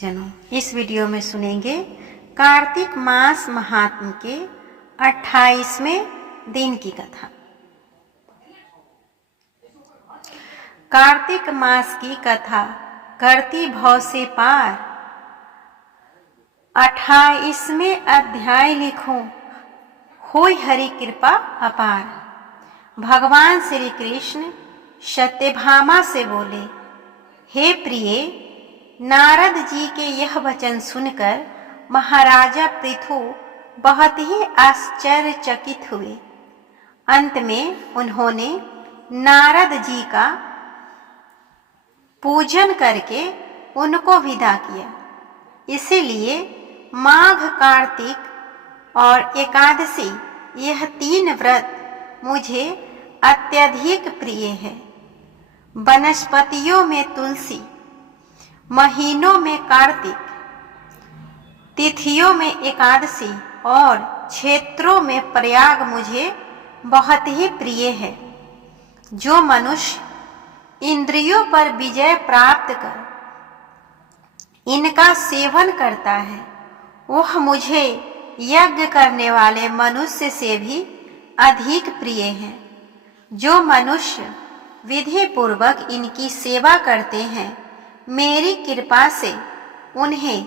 जनों, इस वीडियो में सुनेंगे कार्तिक मास महात्म के 28वें दिन की कथा। कार्तिक मास की कथा करती भव से पार, 28वें अध्याय लिखूं, होय हरि कृपा अपार। भगवान श्री कृष्ण सत्यभामा से बोले, हे प्रिय, नारद जी के यह वचन सुनकर महाराजा पृथु बहुत ही आश्चर्यचकित हुए। अंत में उन्होंने नारद जी का पूजन करके उनको विदा किया। इसीलिए माघ, कार्तिक और एकादशी यह 3 व्रत मुझे अत्यधिक प्रिय है। वनस्पतियों में तुलसी, महीनों में कार्तिक, तिथियों में एकादशी और क्षेत्रों में प्रयाग मुझे बहुत ही प्रिय है। जो मनुष्य इंद्रियों पर विजय प्राप्त कर इनका सेवन करता है, वह मुझे यज्ञ करने वाले मनुष्य से भी अधिक प्रिय है। जो मनुष्य विधि पूर्वक इनकी सेवा करते हैं, मेरी कृपा से उन्हें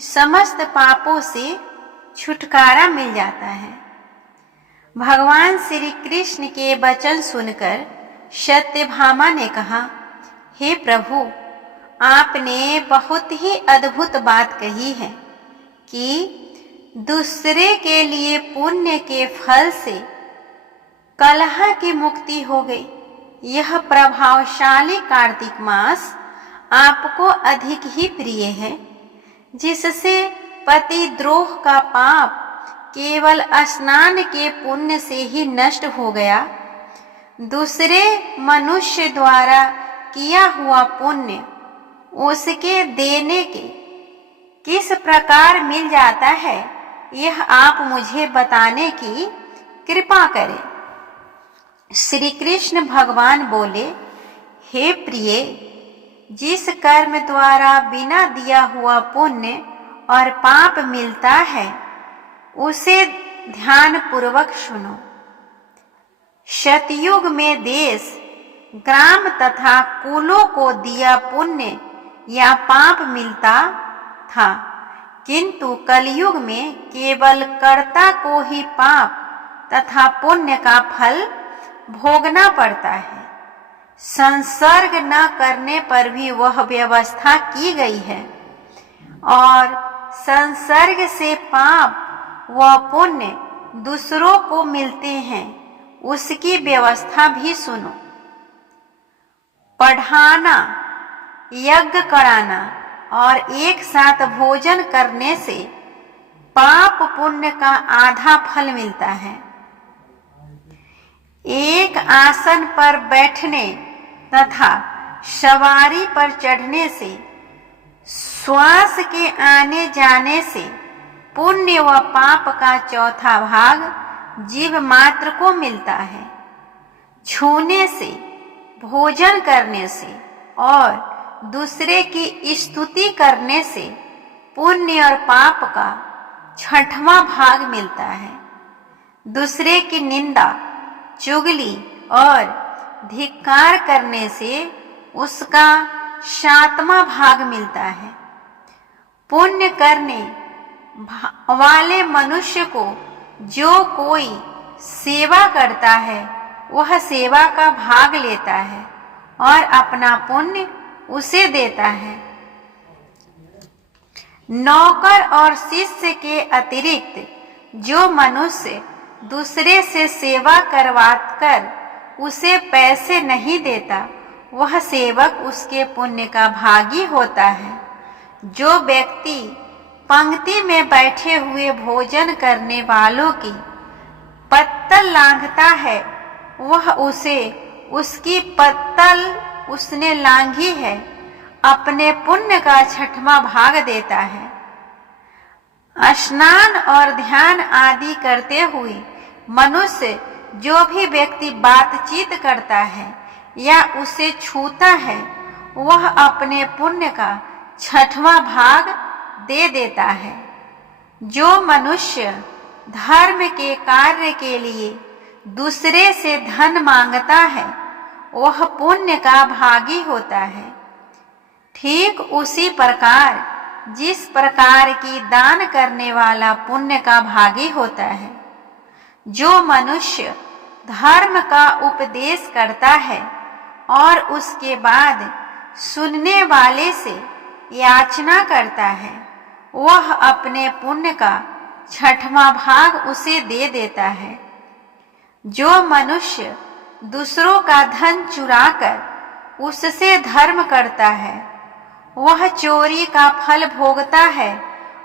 समस्त पापों से छुटकारा मिल जाता है। भगवान श्री कृष्ण के वचन सुनकर सत्यभामा ने कहा, हे प्रभु, आपने बहुत ही अद्भुत बात कही है कि दूसरे के लिए पुण्य के फल से कलह की मुक्ति हो गई। यह प्रभावशाली कार्तिक मास आपको अधिक ही प्रिय है, जिससे पतिद्रोह का पाप केवल स्नान के पुण्य से ही नष्ट हो गया। दूसरे मनुष्य द्वारा किया हुआ पुण्य उसके देने के किस प्रकार मिल जाता है, यह आप मुझे बताने की कृपा करें। श्री कृष्ण भगवान बोले, हे प्रिय, जिस कर्म द्वारा बिना दिया हुआ पुण्य और पाप मिलता है, उसे ध्यान पूर्वक सुनो। सतयुग में देश, ग्राम तथा कुलों को दिया पुण्य या पाप मिलता था, किंतु कलयुग में केवल कर्ता को ही पाप तथा पुण्य का फल भोगना पड़ता है। संसर्ग न करने पर भी वह व्यवस्था की गई है, और संसर्ग से पाप व पुण्य दूसरों को मिलते हैं, उसकी व्यवस्था भी सुनो। पढ़ाना, यज्ञ कराना और एक साथ भोजन करने से पाप पुण्य का आधा फल मिलता है। एक आसन पर बैठने तथा सवारी पर चढ़ने से, श्वास के आने जाने से पुण्य व पाप का चौथा भाग जीव मात्र को मिलता है। छूने से, भोजन करने से और दूसरे की स्तुति करने से पुण्य और पाप का 6वां भाग मिलता है। दूसरे की निंदा, चुगली और धिक्कार करने से उसका 7वां भाग मिलता है। पुण्य करने वाले मनुष्य को जो कोई सेवा करता है, वह सेवा का भाग लेता है और अपना पुण्य उसे देता है। नौकर और शिष्य के अतिरिक्त जो मनुष्य दूसरे से सेवा करवा कर उसे पैसे नहीं देता, वह सेवक उसके पुण्य का भागी होता है। जो व्यक्ति पंक्ति में बैठे हुए भोजन करने वालों की पत्तल लांघता है, वह उसे उसकी पत्तल उसने लांघी है अपने पुण्य का 6वां भाग देता है। स्नान और ध्यान आदि करते हुए मनुष्य जो भी व्यक्ति बातचीत करता है या उसे छूता है, वह अपने पुण्य का छठवां भाग दे देता है। जो मनुष्य धर्म के कार्य के लिए दूसरे से धन मांगता है वह पुण्य का भागी होता है। ठीक उसी प्रकार जिस प्रकार की दान करने वाला पुण्य का भागी होता है, जो मनुष्य धर्म का उपदेश करता है और उसके बाद सुनने वाले से याचना करता है, वह अपने पुण्य का छठवां भाग उसे दे देता है। जो मनुष्य दूसरों का धन चुराकर उससे धर्म करता है वह चोरी का फल भोगता है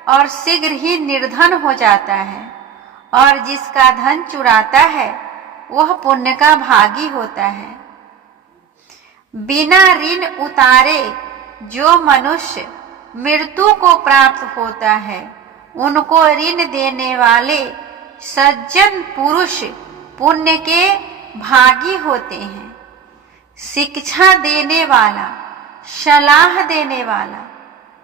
और शीघ्र ही निर्धन हो जाता है, और जिसका धन चुराता है वह पुण्य का भागी होता है। बिना ऋण उतारे जो मनुष्य मृत्यु को प्राप्त होता है उनको ऋण देने वाले सज्जन पुरुष पुण्य के भागी होते हैं। शिक्षा देने वाला, सलाह देने वाला,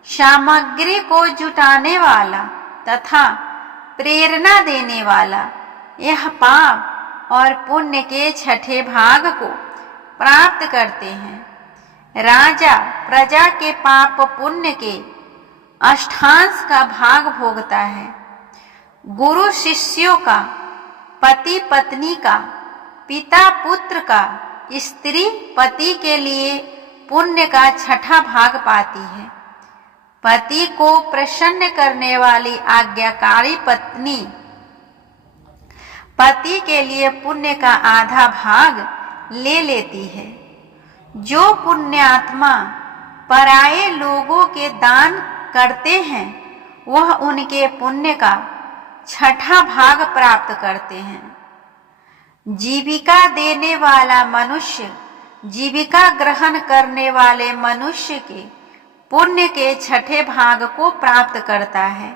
सामग्री को जुटाने वाला तथा प्रेरणा देने वाला यह पाप और पुण्य के छठे भाग को प्राप्त करते हैं। राजा प्रजा के पाप पुण्य के अष्टांश का भाग भोगता है। गुरु शिष्यों का, पति पत्नी का, पिता पुत्र का, स्त्री पति के लिए पुण्य का छठा भाग पाती है। पति को प्रसन्न करने वाली आज्ञाकारी पत्नी पति के लिए पुण्य का आधा भाग ले लेती है। जो पुण्यात्मा पराये लोगों के दान करते हैं वह उनके पुण्य का छठा भाग प्राप्त करते हैं। जीविका देने वाला मनुष्य जीविका ग्रहण करने वाले मनुष्य के पुण्य के छठे भाग को प्राप्त करता है।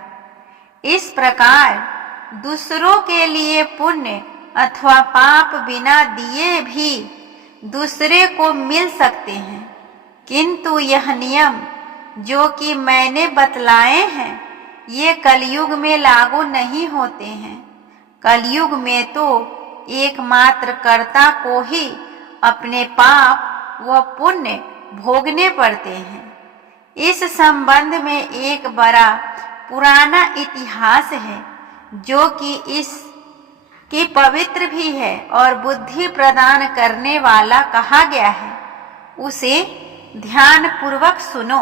इस प्रकार दूसरों के लिए पुण्य अथवा पाप बिना दिए भी दूसरे को मिल सकते हैं, किंतु यह नियम जो कि मैंने बतलाए हैं ये कलयुग में लागू नहीं होते हैं। कलयुग में तो एकमात्र कर्ता को ही अपने पाप व पुण्य भोगने पड़ते हैं। इस संबंध में एक बड़ा पुराना इतिहास है जो कि इसकी पवित्र भी है और बुद्धि प्रदान करने वाला कहा गया है। उसे ध्यान पूर्वक सुनो।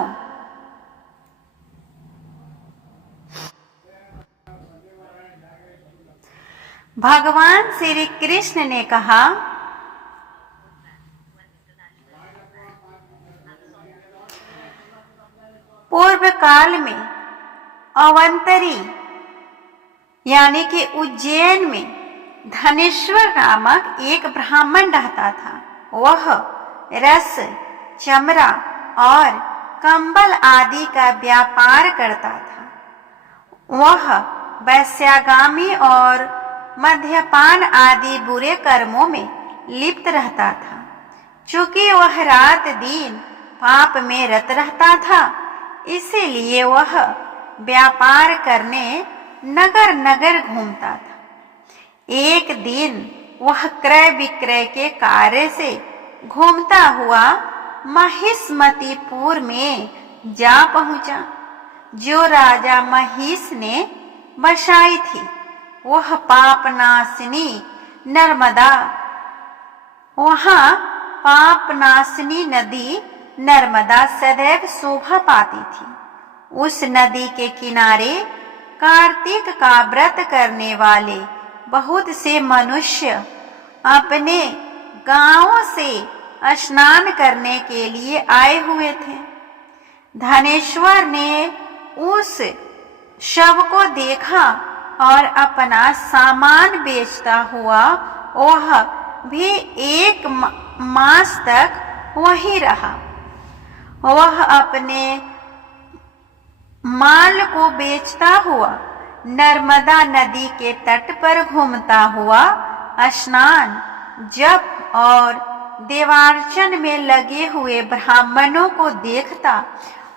भगवान श्री कृष्ण ने कहा, पूर्व काल में अवंतरी यानी कि उज्जैन में धनेश्वर नामक एक ब्राह्मण रहता था। वह रस, चमड़ा और कंबल आदि का व्यापार करता था। वह वैश्यागामी और मद्यपान आदि बुरे कर्मों में लिप्त रहता था। चूंकि वह रात दिन पाप में रत रहता था, इसीलिए वह व्यापार करने नगर नगर घूमता था। एक दिन वह क्रय विक्रय के कार्य से घूमता हुआ महिष्मतीपुर में जा पहुंचा, जो राजा महिष ने बसाई थी। वह पापनाशिनी नर्मदा, वहां पापनाशिनी नदी नर्मदा सदैव शोभा पाती थी। उस नदी के किनारे कार्तिक का व्रत करने वाले बहुत से मनुष्य अपने गांवों से स्नान करने के लिए आए हुए थे। धनेश्वर ने उस शव को देखा और अपना सामान बेचता हुआ वह भी एक मास तक वहीं रहा। वह अपने माल को बेचता हुआ नर्मदा नदी के तट पर घूमता हुआ स्नान, जप और देवार्चन में लगे हुए ब्राह्मणों को देखता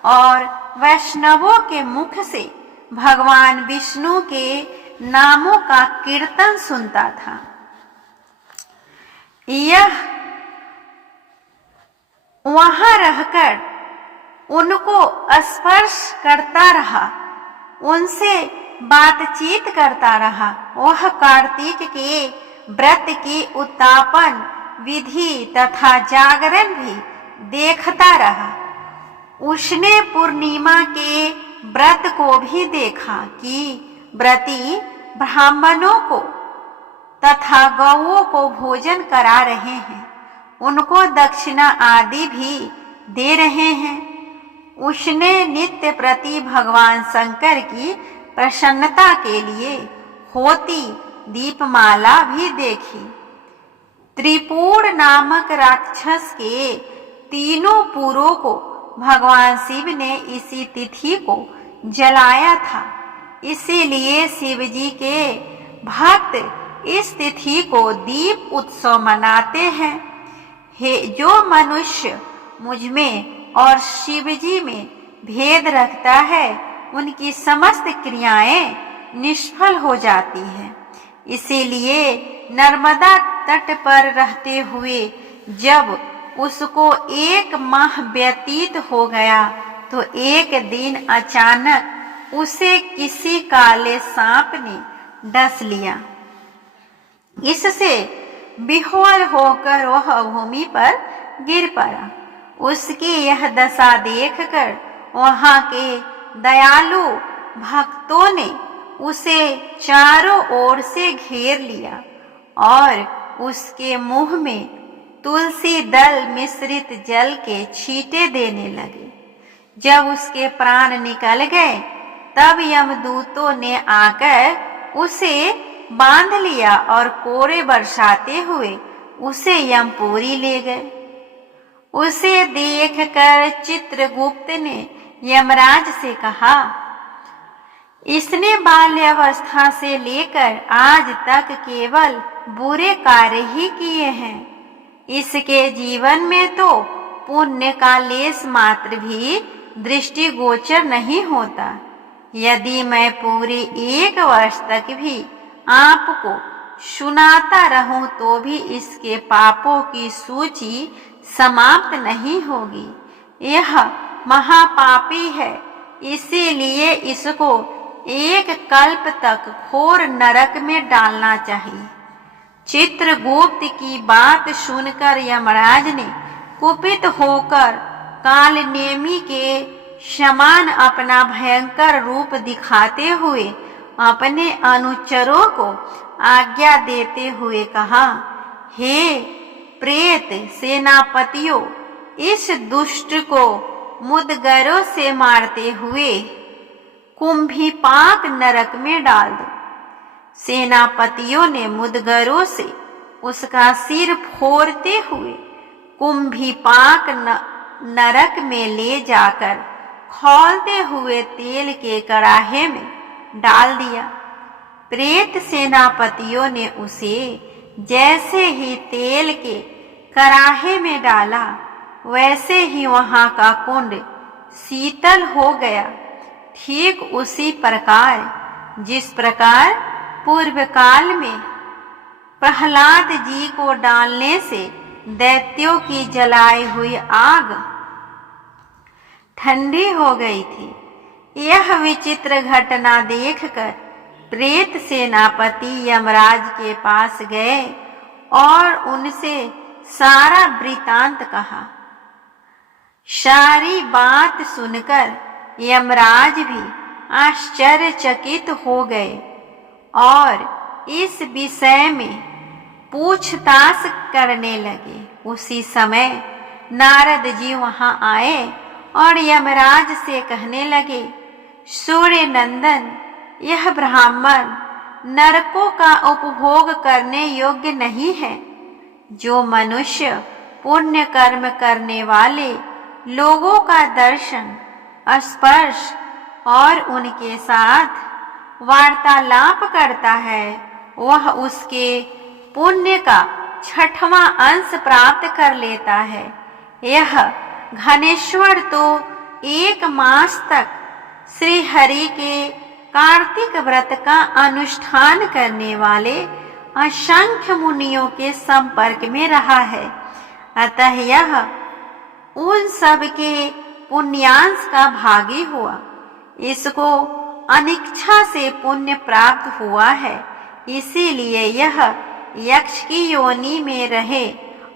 और वैष्णवों के मुख से भगवान विष्णु के नामों का कीर्तन सुनता था। यह वहां रहकर उनको स्पर्श करता रहा, उनसे बातचीत करता रहा। वह कार्तिक के व्रत की उत्तापन विधि तथा जागरण भी देखता रहा। उसने पूर्णिमा के व्रत को भी देखा कि व्रती ब्राह्मणों को तथा गौओं को भोजन करा रहे हैं, उनको दक्षिणा आदि भी दे रहे हैं। उसने नित्य प्रति भगवान शंकर की प्रसन्नता के लिए होती दीपमाला भी देखी। त्रिपुर नामक राक्षस के तीनों पुरों को भगवान शिव ने इसी तिथि को जलाया था, इसीलिए शिव जी के भक्त इस तिथि को दीप उत्सव मनाते हैं। हे जो मनुष्य मुझ में और शिव जी में भेद रखता है, उनकी समस्त क्रियाएं निष्फल हो जाती हैं। इसीलिए नर्मदा तट पर रहते हुए जब उसको 1 माह व्यतीत हो गया तो एक दिन अचानक उसे किसी काले सांप ने डस लिया। इससे विह्वल होकर वह भूमि पर गिर पड़ा। उसकी यह दशा देखकर वहां के दयालु भक्तों ने उसे चारों ओर से घेर लिया और उसके मुंह में तुलसी दल मिश्रित जल के छींटे देने लगे। जब उसके प्राण निकल गए तब यमदूतों ने आकर उसे बांध लिया और कोड़े बरसाते हुए उसे यमपुरी ले गए। उसे देखकर चित्रगुप्त ने यमराज से कहा, इसने बाल्यावस्था से लेकर आज तक केवल बुरे कार्य ही किए हैं। इसके जीवन में तो पुण्य का लेस मात्र भी दृष्टिगोचर नहीं होता। यदि मैं पूरे 1 वर्ष तक भी आपको सुनाता रहूं तो भी इसके पापों की सूची समाप्त नहीं होगी। यह महापापी है, इसीलिए इसको 1 कल्प तक घोर नरक में डालना चाहिए। चित्रगुप्त की बात सुनकर यमराज ने कुपित होकर कालनेमी के समान अपना भयंकर रूप दिखाते हुए अपने अनुचरों को आज्ञा देते हुए कहा, हे प्रेत सेनापतियों, इस दुष्ट को मुदगरों से मारते हुए कुंभीपाक नरक में डाल दो। सेनापतियों ने मुदगरों से उसका सिर फोड़ते हुए कुंभीपाक नरक में ले जाकर खौलते हुए तेल के कड़ाहे में डाल दिया। प्रेत सेनापतियों ने उसे जैसे ही तेल के कड़ाहे में डाला, वैसे ही वहां का कुंड शीतल हो गया। ठीक उसी प्रकार जिस प्रकार पूर्व काल में प्रहलाद जी को डालने से दैत्यों की जलाई हुई आग ठंडी हो गई थी। यह विचित्र घटना देखकर प्रेत सेनापति यमराज के पास गए और उनसे सारा वृतांत कहा। सारी बात सुनकर यमराज भी आश्चर्यचकित हो गए और इस विषय में पूछताछ करने लगे। उसी समय नारद जी वहां आए और यमराज से कहने लगे, सूर्य नंदन, यह ब्राह्मण नरकों का उपभोग करने योग्य नहीं है। जो मनुष्य पुण्य कर्म करने वाले लोगों का दर्शन, स्पर्श और उनके साथ वार्तालाप करता है, वह उसके पुण्य का 6वां अंश प्राप्त कर लेता है। यह घनेश्वर तो 1 मास तक श्री हरि के कार्तिक व्रत का अनुष्ठान करने वाले असंख्य मुनियों के संपर्क में रहा है। अतः यह उन सब के पुण्यांश का भागी हुआ। इसको अनिच्छा से पुण्य प्राप्त हुआ है, इसीलिए यह यक्ष की योनि में रहे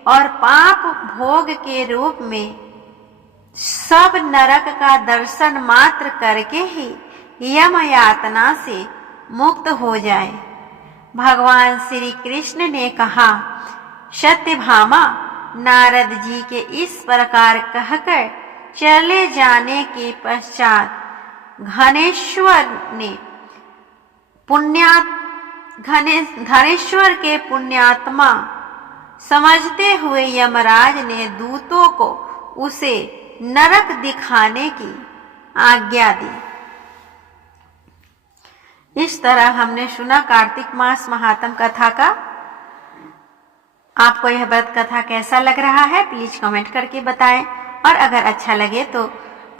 और पाप भोग के रूप में सब नरक का दर्शन मात्र करके ही यम यातना से मुक्त हो जाए। भगवान श्री कृष्ण ने कहा, सत्यभामा नारद जी के इस प्रकार कहकर चले जाने के पश्चात धनेश्वर के पुण्यात्मा समझते हुए यमराज ने दूतों को उसे नरक दिखाने की आज्ञा दी। इस तरह हमने सुना कार्तिक मास महात्म कथा का। आपको यह व्रत कथा कैसा लग रहा है प्लीज कमेंट करके बताएं, और अगर अच्छा लगे तो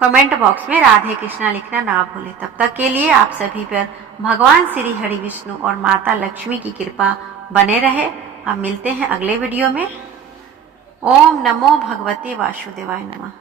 कमेंट बॉक्स में राधे कृष्णा लिखना ना भूलें। तब तक के लिए आप सभी पर भगवान श्री हरि विष्णु और माता लक्ष्मी की कृपा बने रहे। अब मिलते हैं अगले वीडियो में। ओम नमो भगवते वासुदेवाय नमः।